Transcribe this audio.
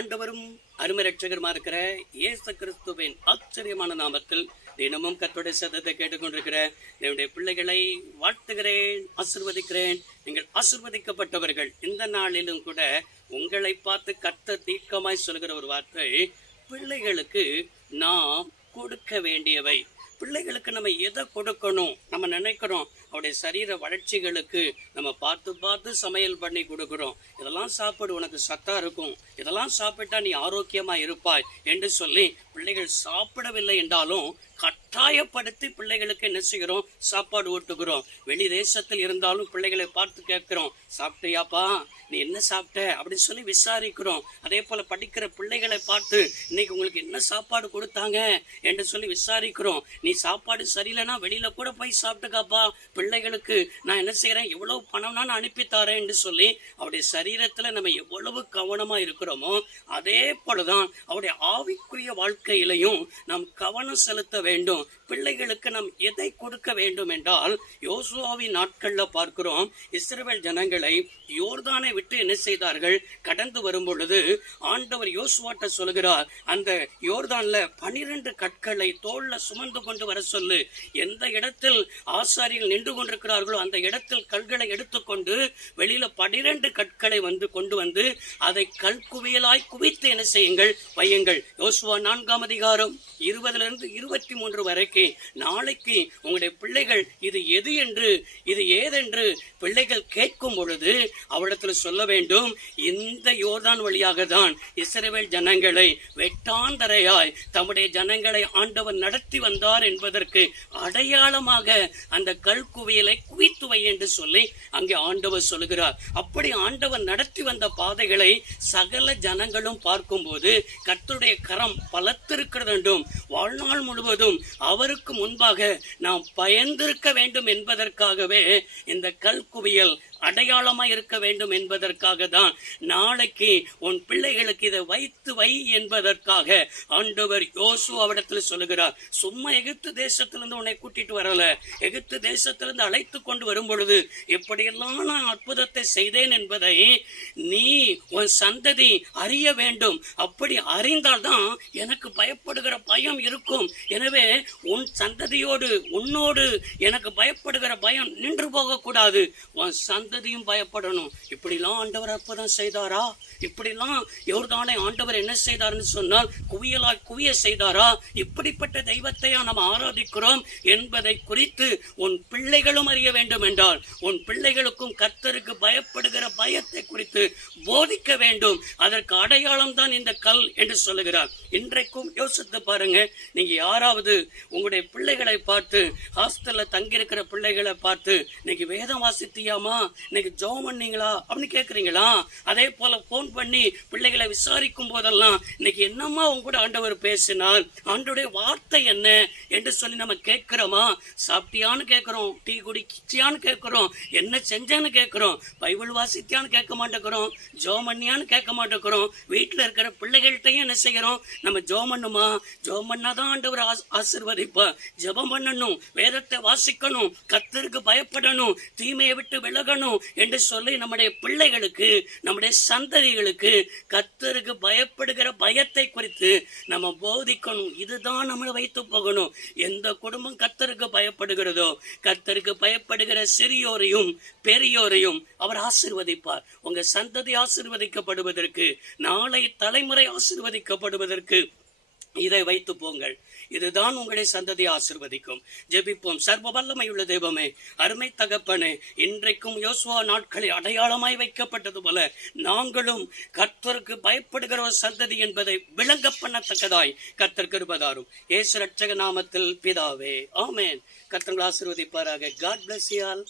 ரட்சகருமா இருக்கிற இயேசு கிறிஸ்துவின் ஆச்சரியமான நாமத்தில் தினமும் கத்தோடைய சத்தத்தை கேட்டுக்கொண்டிருக்கிற என்னுடைய பிள்ளைகளை வாழ்த்துகிறேன் ஆசிர்வதிக்கிறேன். நீங்கள் ஆசிர்வதிக்கப்பட்டவர்கள். இந்த நாளிலும் கூட உங்களை பார்த்து கத்த தீர்க்கமாய் சொல்கிற ஒரு வார்த்தை பிள்ளைகளுக்கு நாம் கொடுக்க வேண்டியவை. பிள்ளைகளுக்கு நம்ம எதை கொடுக்கணும் நம்ம நினைக்கிறோம் அவருடைய சரீர வளர்ச்சிகளுக்கு நம்ம பார்த்து பார்த்து சமையல் பண்ணி கொடுக்குறோம். இதெல்லாம் சாப்பிடு உனக்கு சத்தா இருக்கும். இதெல்லாம் சாப்பிட்டா நீ ஆரோக்கியமா இருப்பாய் என்று சொல்லி பிள்ளைகள் சாப்பிடவில்லை என்றாலும் கட்டாயப்படுத்தி பிள்ளைகளுக்கு என்ன செய்கிறோம்? சாப்பாடு ஊட்டுகிறோம். வெளி தேசத்தில் இருந்தாலும் பிள்ளைகளை பார்த்து கேட்கிறோம். சாப்பிட்டியாப்பா? நீ என்ன சாப்பிட்ட? அப்படின்னு சொல்லி விசாரிக்கிறோம். அதே போல படிக்கிற பிள்ளைகளை பார்த்து இன்னைக்கு உங்களுக்கு என்ன சாப்பாடு கொடுத்தாங்க? என்று சொல்லி விசாரிக்கிறோம். நீ சாப்பாடு சரியில்லைன்னா வெளியில கூட போய் சாப்பிட்டுக்காப்பா. பிள்ளைகளுக்கு நான் என்ன செய்யறேன் எவ்வளவு பணம்னா நான் அனுப்பி தரேன் என்று சொல்லி அவருடைய சரீரத்துல நம்ம எவ்வளவு கவனமா இருக்கிறோமோ அதே போலதான் அவருடைய ஆவிக்குரிய வாழ்க்கையிலையும் நாம் கவனம் செலுத்த வேண்டும். பிள்ளைகளுக்கு நாம் எதை கொடுக்க வேண்டும் என்றால் யோசுவாவின் நாட்கள்ல பார்க்கிறோம் இஸ்ரேல் ஜனங்களை யோர்தானை விட்டு என்ன செய்தார்கள்? கடந்து வரும் பொழுது ஆண்டவர் யோசுவாட்ட சொல்கிறார் அந்த யோர்தான்ல பனிரெண்டு கற்களை தோல்ல சுமந்து கொண்டு வர சொல்லு. எந்த இடத்தில் ஆசாரிகள் நின்று கொண்டிருக்கிறார்களோ அந்த இடத்தில் கல்களை எடுத்துக்கொண்டு வெளியில பனிரெண்டு கற்களை வந்து கொண்டு வந்து அதை கல் குவியலாய் குவித்து என்ன செய்யுங்கள்? வையுங்கள். யோசுவா நான்காம் அதிகாரம் இருபதுல இருந்து இருபத்தி மூன்று வரைக்கு நாளைக்கு உங்களுடைய பிள்ளைகள் இது எது என்று இது ஏதென்று பிள்ளைகள் கேட்கும் பொழுது அவரிடத்தில் சொல்ல வேண்டும். இந்த யோர்தான் வழியாக தான் இஸ்ரேவேல் ஜனங்களை வெட்டாந்தரையாய் தம்முடைய ஜனங்களை ஆண்டவர் நடத்தி வந்தார் என்பதற்கு அடையாளமாக அந்த கல் குவியலை குவித்துவை என்று சொல்லி அங்கே ஆண்டவர் சொல்கிறார் அப்படி ஆண்டவர் நடத்தி வந்த பாதைகளை சகல ஜனங்களும் பார்க்கும்போது கர்த்தருடைய கரம் பலத்திருக்கிறது என்றும் வாழ்நாள் முழுவதும் அவருக்கு முன்பாக நாம் பயந்திருக்க வேண்டும் என்பதற்காகவே இந்த கல் குவியல் அடையாளமா இருக்க வேண்டும் என்பதற்காக தான் நாளைக்கு உன் பிள்ளைகளுக்கு இதை வைத்து வை என்பதற்காக ஆண்டவர் யோசுவாவிடத்தில் சொல்லுகிறார். சும்மா எகிப்து தேசத்திலிருந்து உன்னை கூட்டிட்டு வரல. எகிப்து தேசத்திலிருந்து அழைத்து கொண்டு வரும் பொழுது எப்படியெல்லாம் நான் அற்புதத்தை செய்தேன் என்பதை நீ உன் சந்ததி அறிய வேண்டும். அப்படி அறிந்தால்தான் எனக்கு பயப்படுகிற பயம் இருக்கும். எனவே உன் சந்ததியோடு உன்னோடு எனக்கு பயப்படுகிற பயம் நின்று போகக்கூடாது. உன் சந்ததியும் பயப்படணும். இப்படிலாம் ஆண்டவர் அற்புதம் செய்தாரா? இப்படிலாம் எவர்தானே ஆண்டவர் என்ன செய்தார்னு சொன்னால் குவியலாய் குவிய செய்தாரா? இப்படிப்பட்ட தெய்வத்தையா நாம் ஆராதிக்கிறோம் என்பதை குறித்து உன் பிள்ளைகளும் அறிய வேண்டும் என்றால் உன் பிள்ளைகளுக்கும் கர்த்தருக்கு பயப்படுகிற பயத்தை குறித்து போதிக்க வேண்டும். அதற்கு அடையாளம் தான் இந்த கல் என்று சொல்லுகிறார். இன்றைக்கும் யோசித்து பாருங்க நீங்க யாராவது உங்களுடைய பிள்ளைகளை பார்த்து ஹாஸ்டல்ல தங்கியிருக்கிற பிள்ளைகளை பார்த்து இன்னைக்கு வேதம் வாசித்தியாமா இன்னைக்கு ஜோம் பண்ணீங்களா? அப்படின்னு கேக்குறீங்களா? அதே போல போன் பண்ணி பிள்ளைகளை விசாரிக்கும் போதெல்லாம் இன்னைக்கு என்னம்மா உங்க கூட ஆண்டவர் பேசினார்? ஆண்டோடைய வார்த்தை என்ன? என்று சொல்லி நம்ம கேட்கிறோமா சாப்பிட்டியான்னு கேட்குறோம் டீ குடிச்சியான்னு கேட்குறோம் என்ன செஞ்சேன்னு கேட்குறோம் பைபிள் வாசித்தியான்னு கேட்க மாட்டேங்கிறோம் ஜோம் பண்ணியான்னு கேட்க மாட்டேங்கிறோம் வீட்டுல இருக்கிற பிள்ளைகள்கிட்டையும் என்ன செய்கிறோம் நம்ம ஜோம் பண்ணுமா? ஜோம் பண்ணாதான் ஆண்டவர் ஆசிர்வதிப்பார் ஜபம் ஜெபம் பண்ணணும் வேதத்தை வாசிக்கணும் கத்தருக்கு பயப்படணும் தீமையை விட்டு விலகணும் என்று சொல்லி நம்முடைய பிள்ளைகளுக்கு நம்முடைய சந்ததிகளுக்கு கத்தருக்கு பயப்படுகிற பயத்தை குறித்து நம்ம போதிக்கணும். இதுதான் நம்மளை வைத்து போகணும். எந்த குடும்பம் கத்தருக்கு பயப்படுகிறதோ கத்தருக்கு பயப்படுகிற சிறியோரையும் பெரியோரையும் அவர் ஆசிர்வதிப்பார். உங்க சந்ததி ஆசீர்வதிக்கப்படுவதற்கு நாளை தலைமுறை ஆசிர்வதிக்கப்படுவதற்கு இதை வைத்து போங்கள். இதுதான் உங்களை சந்ததி ஆசிர்வதிக்கும். ஜெபிப்போம். சர்வ வல்லமையுள்ள தெய்வமே அருமை தகப்பனே இன்றைக்கும் யோசுவா நாட்களில் அடையாளமாய் வைக்கப்பட்டது போல நாங்களும் கர்த்தருக்கு பயப்படுகிற ஒரு சந்ததி என்பதை விளங்க பண்ணத்தக்கதாய் கர்த்தர் கிருபதாரும். ஏசு ரட்சக நாமத்தில் பிதாவே. ஆமேன். கர்த்தர்கள் ஆசிர்வதிப்பாராக. God plus you